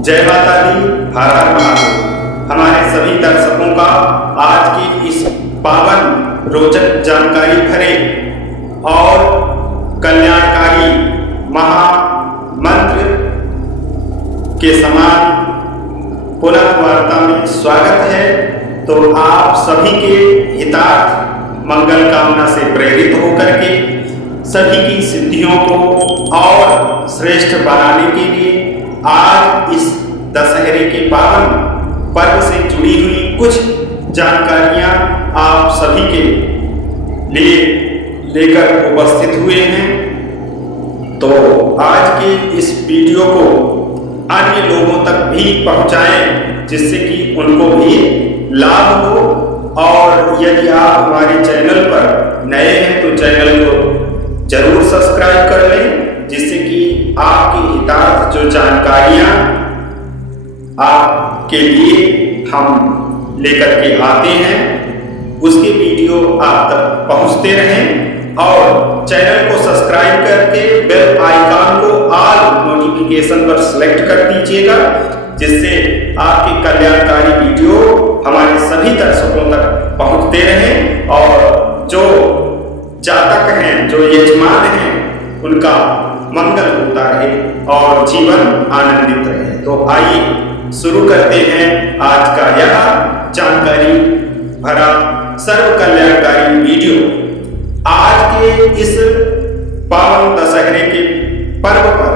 जय माता दी, हर हर महादेव। हमारे सभी दर्शकों का आज की इस पावन रोचक जानकारी भरे और कल्याणकारी महामंत्र के समान पुनः वार्ता में स्वागत है। तो आप सभी के हितार्थ मंगल कामना से प्रेरित होकर के सभी की सिद्धियों को और श्रेष्ठ बनाने के लिए आज इस दशहरे के पावन पर्व से जुड़ी हुई कुछ जानकारियां आप सभी के लिए लेकर उपस्थित हुए हैं। तो आज के इस वीडियो को अन्य लोगों तक भी पहुंचाएं जिससे कि उनको भी लाभ हो। और यदि आप हमारे चैनल पर नए हैं तो चैनल को जरूर सब्सक्राइब कर लें, जिससे कि आपके हितार्थ जो जानकारियां आपके लिए हम लेकर के आते हैं उसके वीडियो आप तक पहुंचते रहें। और चैनल को सब्सक्राइब करके बेल आइकन को ऑल नोटिफिकेशन पर सिलेक्ट कर दीजिएगा, जिससे आपके कल्याणकारी वीडियो हमारे सभी दर्शकों तक पहुंचते रहें और जो जातक हैं, जो यजमान हैं, उनका मंगल होता रहे और जीवन आनंदित रहे। तो आइए शुरू करते हैं आज का यह जानकारी भरा सर्व कल्याणकारी वीडियो। आज के इस पावन दशहरे के पर्व पर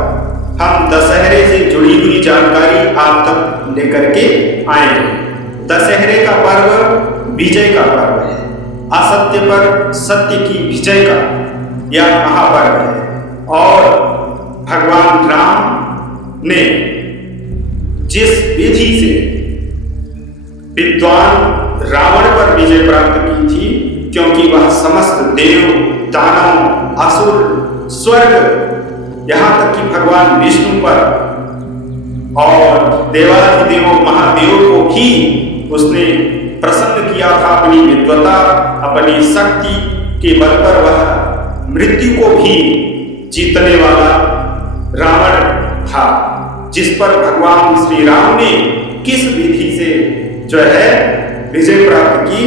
हम दशहरे से जुड़ी हुई जानकारी आप तक लेकर के आए हैं। दशहरे का पर्व विजय का पर्व है, असत्य पर सत्य की विजय का यह महापर्व है। और भगवान राम ने जिस विधि से विद्वान रावण पर विजय प्राप्त की थी, क्योंकि वह समस्त देव, दानव, असुर, स्वर्ग, यहाँ तक कि भगवान विष्णु पर और देवाधिदेव महादेव को भी उसने प्रसन्न किया था अपनी विद्वता, अपनी शक्ति के बल पर। वह मृत्यु को भी जीतने वाला रावण था, जिस पर भगवान श्री राम ने किस विधि से जो है विजय प्राप्त की,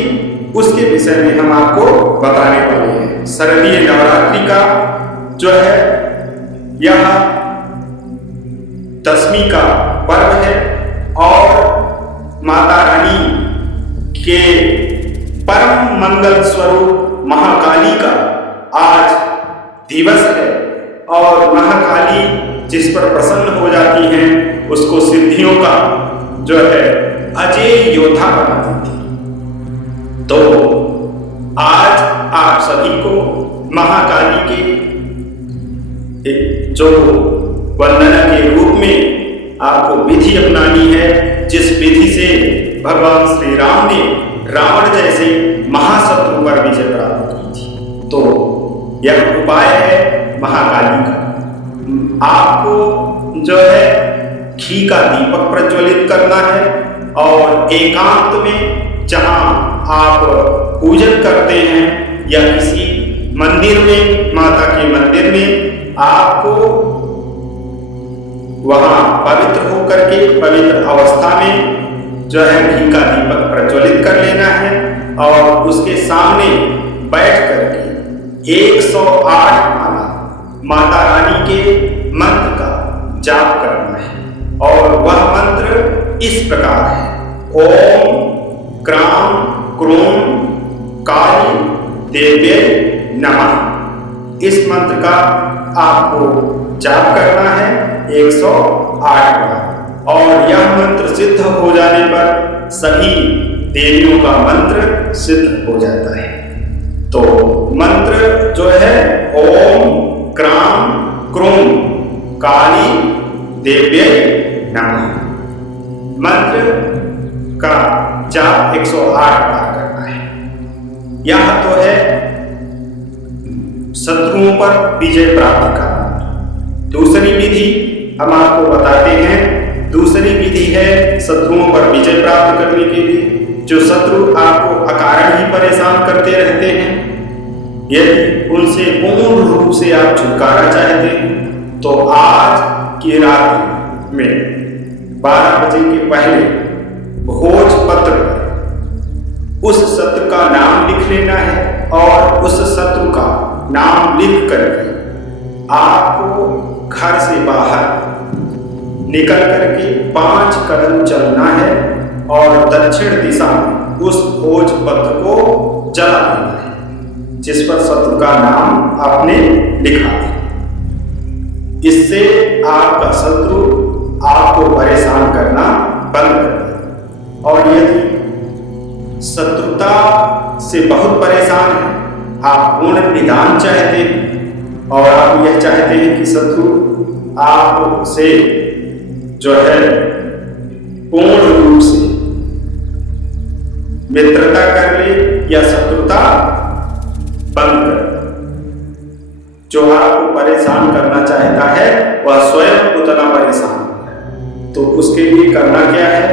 उसके विषय में हम आपको बताने वाले हैं। शारदीय नवरात्रि का जो है यह 10वीं का पर्व है और माता रानी के परम मंगल स्वरूप महाकाली का आज दिवस है। और महाकाली जिस पर प्रसन्न हो जाती हैं उसको सिद्धियों का जो है अजय योद्धा बना देती है। तो आज आप सभी को महाकाली के जो वंदना के रूप में आपको विधि अपनानी है, जिस विधि से भगवान श्री राम ने रावण जैसे महाशत्रु पर विजय प्राप्त की थी। तो यह उपाय है महाकाली का। आपको जो है घी का दीपक प्रज्वलित करना है और एकांत में जहां आप पूजन करते हैं या किसी मंदिर में, माता के मंदिर में, आपको वहां पवित्र होकर के पवित्र अवस्था में जो है घी का दीपक प्रज्वलित कर लेना है और उसके सामने बैठ करके 108 माला माता रानी के मंत्र का जाप करना है। और वह मंत्र इस प्रकार है: ओम क्राम क्रोम काली देव्यै नमः। इस मंत्र का आपको जाप करना है 108 बार। और यह मंत्र सिद्ध हो जाने पर सभी देवियों का मंत्र सिद्ध हो जाता है। तो मंत्र जो है ओम क्राम क्रोम काली देव्यै नमः, मंत्र का जाप 108 बार करना है। यह तो है शत्रुओं पर विजय प्राप्त का। दूसरी विधि हम आपको बताते हैं। दूसरी विधि है शत्रुओं पर विजय प्राप्त करने के लिए। जो शत्रु आपको अकारण ही परेशान करते रहते हैं, यदि उनसे पूर्ण रूप से आप छुटकारा चाहते हैं तो आज की रात में 12 बजे के पहले भोजपत्र पर उस शत्रु का नाम लिख लेना है और उस शत्रु का नाम लिख करके आपको घर से बाहर निकल करके 5 कदम चलना है और दक्षिण दिशा में उस भोजपत्र को जला देना है जिस पर शत्रु का नाम आपने लिखा है। इससे आपका शत्रु आपको परेशान करना बंद कर देगा। और यदि शत्रुता से बहुत परेशान है, आप पूर्ण निदान चाहते हैं और आप यह चाहते हैं कि शत्रु आपसे जो है पूर्ण रूप से मित्रता कर ले या शत्रुता बंद कर, जो आपको परेशान करना चाहता है वह स्वयं उतना परेशान है, तो उसके लिए करना क्या है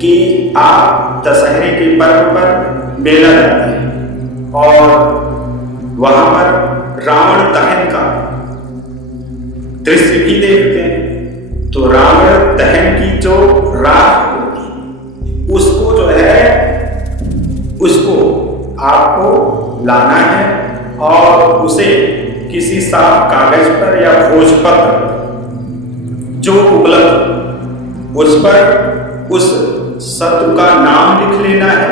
कि आप दशहरे के पर्व पर मेला जाते हैं और वहां पर रावण दहन का दृश्य भी देखते हैं। तो रावण दहन की जो राख होती उसको जो है उसको आपको लाना है और उसे किसी साफ कागज पर या भोजपत्र जो उपलब्ध उस पर उस शत्रु का नाम लिख लेना है।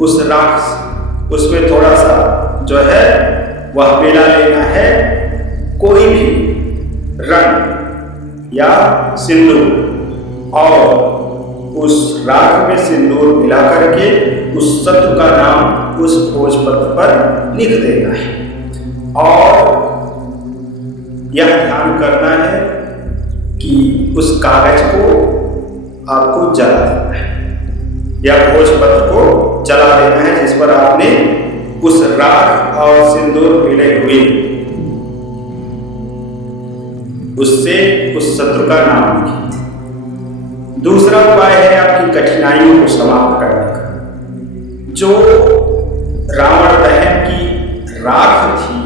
उस राख उसमें थोड़ा सा जो है वह मिला लेना है, कोई भी रंग या सिंदूर, और उस राख में सिंदूर मिला करके उस शत्रु का नाम उस भोजपत्र पर लिख देना है। और यह ध्यान करना है कि उस कागज को आपको जला देना है या भोजपत्र को जला देना है जिस पर आपने उस राख और सिंदूर मिले हुए उससे उस शत्रु का नाम लिखिए। दूसरा उपाय है आपकी कठिनाइयों को समाप्त करने का। जो रावण दहन की राख थी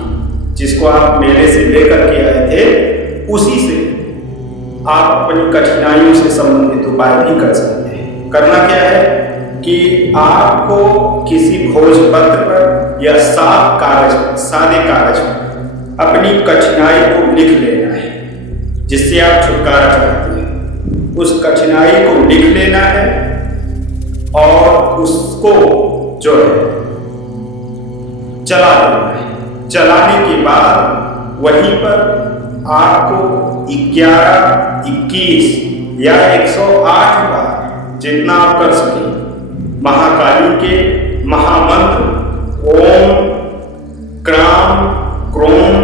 जिसको आप मेले से लेकर के आए थे, उसी से आप अपनी कठिनाइयों से संबंधित उपाय भी कर सकते हैं। करना क्या है कि आपको किसी भोजपत्र पर या साफ कागज, सादे कागज पर अपनी कठिनाई को लिख लेना है जिससे आप छुटकारा चाहते हैं। उस कठिनाई को लिख लेना है और उसको जो है जला देना है। जलाने के बाद वहीं पर आपको 11, 21 या 108 बार जितना आप कर सके महाकाली के महामंत्र ओम क्राम क्रोम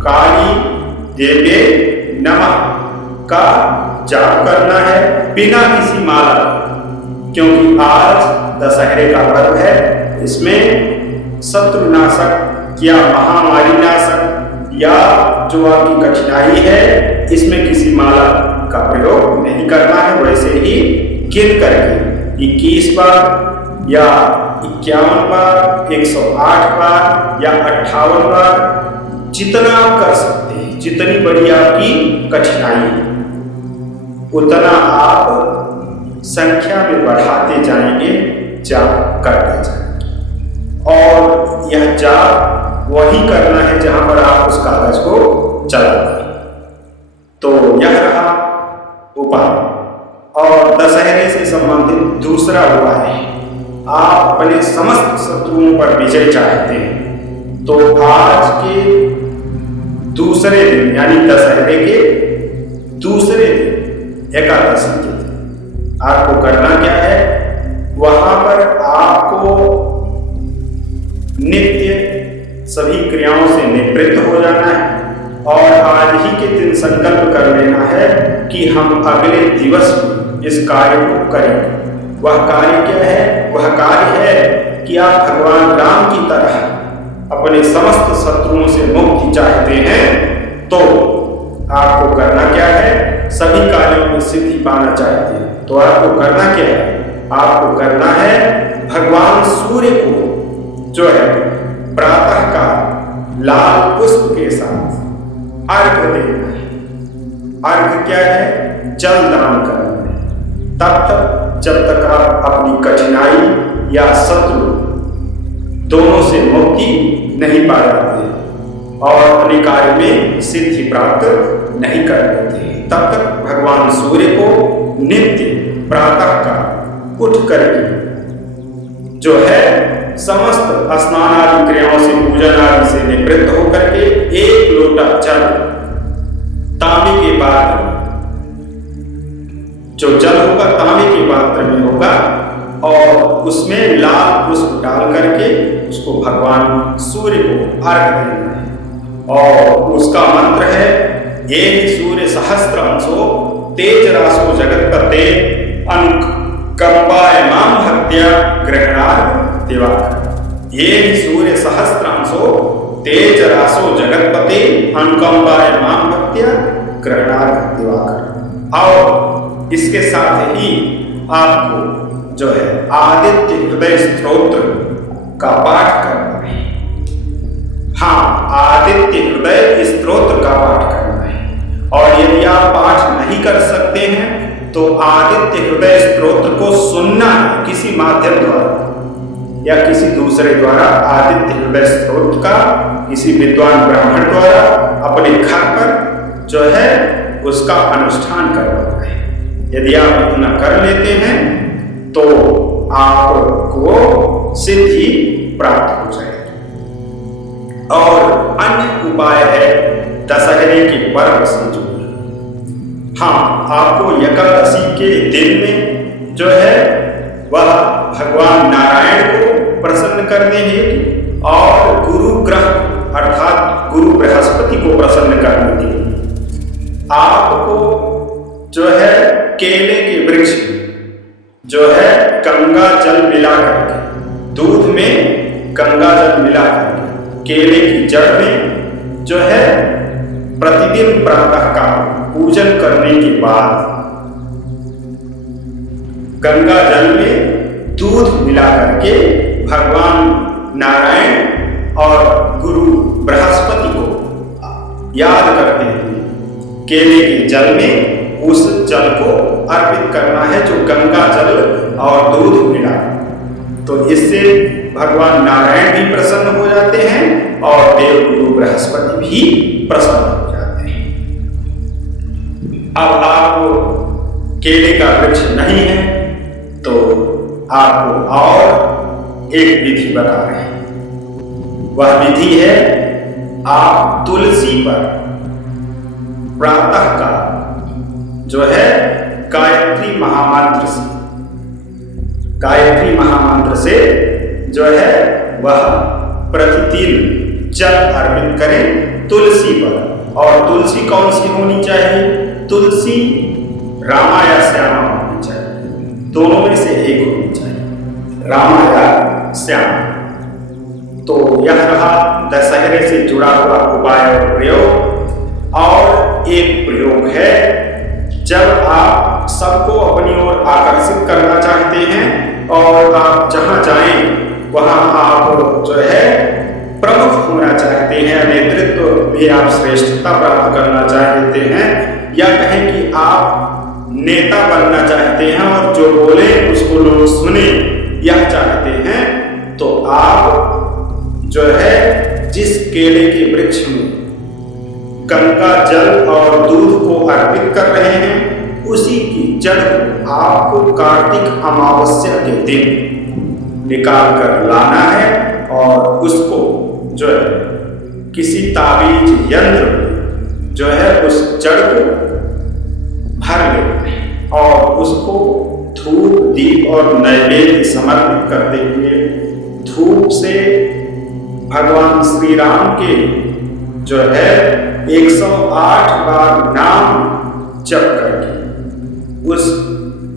काली देवे नमः का जाप करना है बिना किसी माला के, क्योंकि आज दशहरे का पर्व है। इसमें शत्रुनाशक या महामारी नाशक या जो आपकी कठिनाई है इसमें किसी माला का प्रयोग नहीं करना है। वैसे ही गिन करके 21 बार या 51 बार, 108 बार या 58 बार जितना आप कर सकते हैं, जितनी बड़ी आपकी कठिनाई है उतना आप संख्या में बढ़ाते जाएंगे, जाप करते जाएंगे। और यह जाप वही करना है जहां पर आप उस कागज को चलाते हैं। तो यह रहा उपाय। और दशहरे से संबंधित दूसरा उपाय है, आप अपने समस्त शत्रुओं पर विजय चाहते हैं तो आज के दूसरे दिन यानी दशहरे के दूसरे दिन एकादशी के दिन आपको करना क्या है, वहां पर आपको नित्य सभी क्रियाओं से निवृत्त हो जाना है और आज ही के दिन संकल्प कर लेना है कि हम अगले दिवस इस कार्य को करेंगे। वह कार्य क्या है? वह कार्य है कि आप भगवान राम की तरह अपने समस्त शत्रुओं से मुक्ति चाहते हैं तो आपको करना क्या है? सभी कार्यों में सिद्धि पाना चाहते हैं तो आपको करना क्या है? आपको करना है भगवान सूर्य को जो है प्रातः का लाल पुष्प के साथ अर्घ्य देना है। अर्घ्य क्या है? जल दान करना है। तब तक जब तक आप अपनी कठिनाई या शत्रु दोनों से मुक्ति नहीं पा जाते और अपने कार्य में सिद्धि प्राप्त नहीं कर लेते, तब तक भगवान सूर्य को नित्य प्रातः काल उठ करके जो है समस्त स्नान आदि क्रियाओं से, पूजन आदि से निवृत्त होकर के एक लोटा जल तांबे के पात्र में, जो जल होगा तांबे के पात्र में होगा और उसमें लाल पुष्प डाल करके उसको भगवान सूर्य को अर्घ देना है। और उसका मंत्र है, ये ही सूर्य सहस्त्रांशो तेज रासो जगतपते अनुकंपाय माम भक्त्या ग्रहणार्थ दिवाकर। ये ही सूर्य सहस्त्रांशो तेज रासो जगतपते अनुकंपाय माम भक्त्या ग्रहणार्थ दिवाकर। और इसके साथ ही आपको जो है आदित्य हृदय स्तोत्र का पाठ करना है। हाँ, आदित्य हृदय स्तोत्र का पाठ करना है। और यदि आप पाठ नहीं कर सकते हैं तो आदित्य हृदय स्तोत्र को सुनना है किसी माध्यम द्वारा या किसी दूसरे द्वारा। आदित्य हृदय स्तोत्र का किसी विद्वान ब्राह्मण द्वारा अपने घर पर जो है उसका अनुष्ठान करवाना है। यदि आप इतना कर लेते हैं तो आपको सिद्धि प्राप्त हो जाएगी। और अन्य उपाय है दशहरे के पर्व से जुड़े। हाँ, आपको एकादशी के दिन में जो है वह भगवान नारायण को प्रसन्न करने हेतु और गुरु ग्रह अर्थात गुरु बृहस्पति को प्रसन्न करने के लिए आपको जो है केले के वृक्ष जो है गंगा जल मिला करके, दूध में गंगा जल मिला करके केले की जड़ में जो है प्रतिदिन प्रातः का पूजन करने के बाद गंगा जल में दूध मिला करके भगवान नारायण और गुरु बृहस्पति को याद करते हुए केले के जल में उस जल को अर्पित करना है जो गंगा जल और दूध मिला। तो इससे भगवान नारायण भी प्रसन्न हो जाते हैं और देव गुरु बृहस्पति भी प्रसन्न हो जाते हैं। अब आप केले का वृक्ष नहीं है तो आपको और एक विधि बता रहे हैं। वह विधि है, आप तुलसी पर प्रातः का जो है गायत्री महामंत्र से जो है वह प्रतिदिन जल अर्पित करें तुलसी पर। और तुलसी कौन सी होनी चाहिए? तुलसी रामा या श्यामा होनी चाहिए, दोनों में से एक होनी चाहिए, रामा या श्यामा। तो यह रहा दशहरे से जुड़ा हुआ उपाय और प्रयोग। और एक प्रयोग है, जब आप सबको अपनी ओर आकर्षित करना चाहते हैं और आप जहां जाएं वहां आप जो है प्रमुख होना चाहते हैं, नेतृत्व भी आप श्रेष्ठता प्राप्त करना चाहते हैं, या कहें कि आप नेता बनना चाहते हैं और जो बोले उसको लोग सुने, यह चाहते हैं, तो आप जो है जिस केले के वृक्ष में गंगा जल और दूध को अर्पित कर रहे हैं उसी की जड़ को आपको कार्तिक अमावस्या के दिन निकाल कर लाना है और उसको जो है किसी ताबीज यंत्र जो है उस जड़ को भर लेना है और उसको धूप दीप और नैवेद्य समर्पित करते हुए धूप से भगवान श्री राम के जो है 108 बार नाम जप करके उस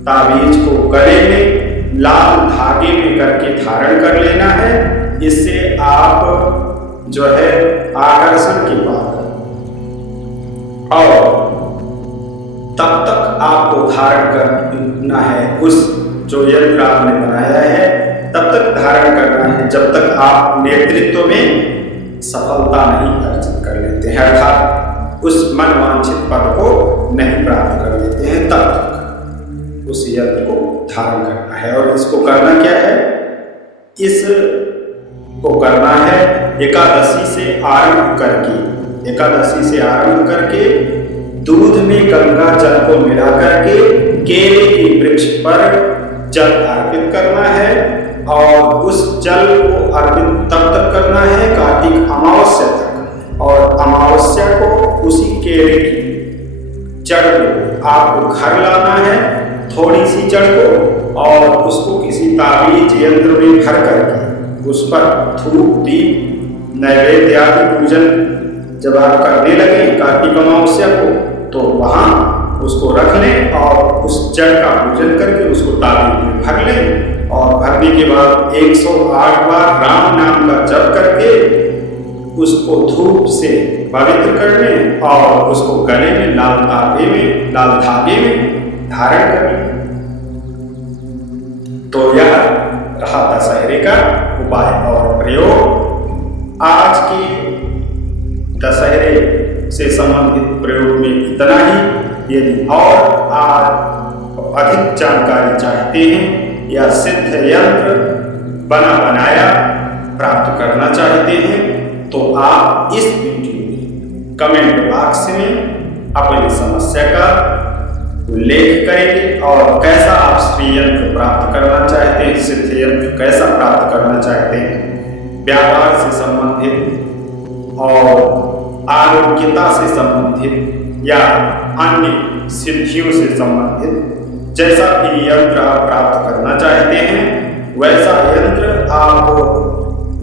ताबीज को गले में लाल धागे में करके धारण कर लेना है। इससे आप जो है आकर्षण की बात और तब तक आपको धारण करना है, उस जो यंत्र आपने बनाया है तब तक धारण करना है जब तक आप नेतृत्व में सफलता नहीं अर्जित कर लेते हैं, अर्थात उस मनवांछित पद को नहीं प्राप्त कर लेते हैं, तब तक उस यंत्र को धारण करना है। और इसको करना क्या है, इसको करना है एकादशी से आरंभ करके दूध में गंगा जल को मिला करके केले के वृक्ष पर जल अर्पित करना है। और उस जल को अर्पित तब तक करना है कार्तिक अमावस्या तक। और अमावस्या को उसी केले की जड़ को आपको घर लाना है, थोड़ी सी जड़ को, और उसको किसी ताबीज यंत्र में भर करके उस पर धूप दीप नैवेद्य आदि पूजन जब आप करने लगे कार्तिक अमावस्या को, तो वहां उसको रख लें और उस जड़ का पूजन करके उसको ताबीज में भर लें। और भरने के बाद 108 बार राम नाम का जप करके उसको धूप से पवित्र कर लें और उसको गले में लाल धागे में धारण कर लें। तो यह रहा दशहरे का उपाय और प्रयोग। आज के दशहरे से संबंधित प्रयोग में इतना ही। यदि और आप अधिक जानकारी चाहते हैं या सिद्ध यंत्र बना बनाया प्राप्त करना चाहते हैं, तो आप इस वीडियो में कमेंट बॉक्स में अपनी समस्या का उल्लेख करेंगे और कैसा आप श्री यंत्र प्राप्त करना चाहते हैं, सिद्ध यंत्र कैसा प्राप्त करना चाहते हैं, व्यापार से संबंधित और आरोग्यता से संबंधित या अन्य सिद्धियों से संबंधित जैसा भी यंत्र आप प्राप्त करना चाहते हैं वैसा यंत्र आप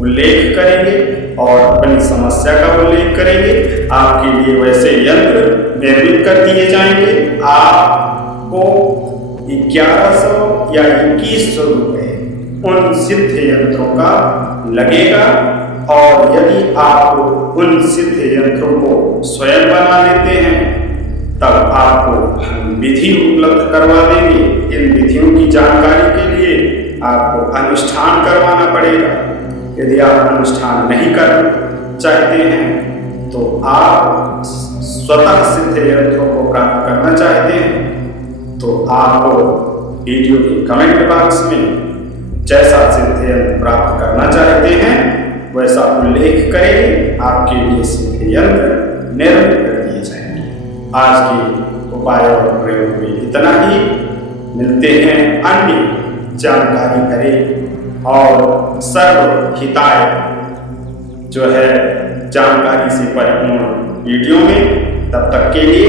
उल्लेख करेंगे और अपनी समस्या का उल्लेख करेंगे। आपके लिए वैसे यंत्र निर्मित कर दिए जाएंगे। आपको 1100 या 2100 रुपये उन सिद्ध यंत्रों का लगेगा। और यदि आप उन सिद्ध यंत्रों को स्वयं बना लेते हैं तब आपको हम विधि उपलब्ध करवा देंगे। इन विधियों की जानकारी के लिए आपको अनुष्ठान करवाना पड़ेगा। यदि आप अनुष्ठान नहीं कर चाहते हैं तो आप स्वतः सिद्ध यंत्रों को प्राप्त करना चाहते हैं तो आप वीडियो के कमेंट बॉक्स में जैसा सिद्ध यंत्र प्राप्त करना चाहते हैं वैसा उल्लेख करें। आपके लिए सिद्ध यंत्र निर्मित कर दिए जाएंगे। आज के उपाय और प्रयोग में इतना ही। मिलते हैं अन्य जानकारी भरे और सर्वहिताय जो है जानकारी से परिपूर्ण वीडियो में। तब तक के लिए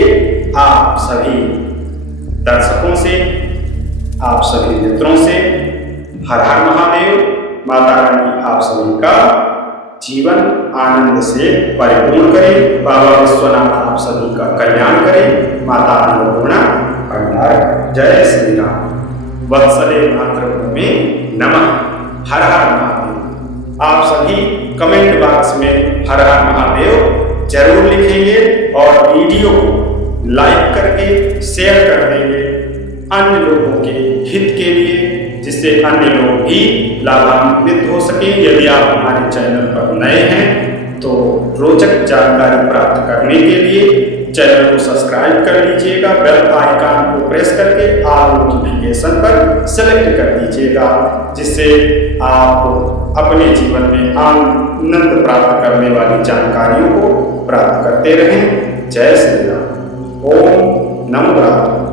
आप सभी दर्शकों से, आप सभी मित्रों से हर हर महादेव। माता रानी आप सभी का जीवन आनंद से परिपूर्ण करें। बाबा विश्वनाथ आप सभी का कल्याण करें। माता अन्नपूर्णा भंडार। जय श्री राम। वत्सले मातृभूमि नमः। हर हर महादेव। आप सभी कमेंट बॉक्स में हर हर महादेव जरूर लिखेंगे और वीडियो को लाइक करके शेयर कर देंगे अन्य लोगों के हित के लिए, जिससे अन्य लोग भी लाभान्वित हो सकें। यदि आप हमारे चैनल पर नए हैं तो रोचक जानकारी प्राप्त करने के लिए चैनल को सब्सक्राइब कर लीजिएगा। बेल आइकन को प्रेस करके ऑल नोटिफिकेशन पर सेलेक्ट कर दीजिएगा, जिससे आप अपने जीवन में आनंद प्राप्त करने वाली जानकारियों को प्राप्त करते रहें। जय श्री राम। ओम नमो नारायण।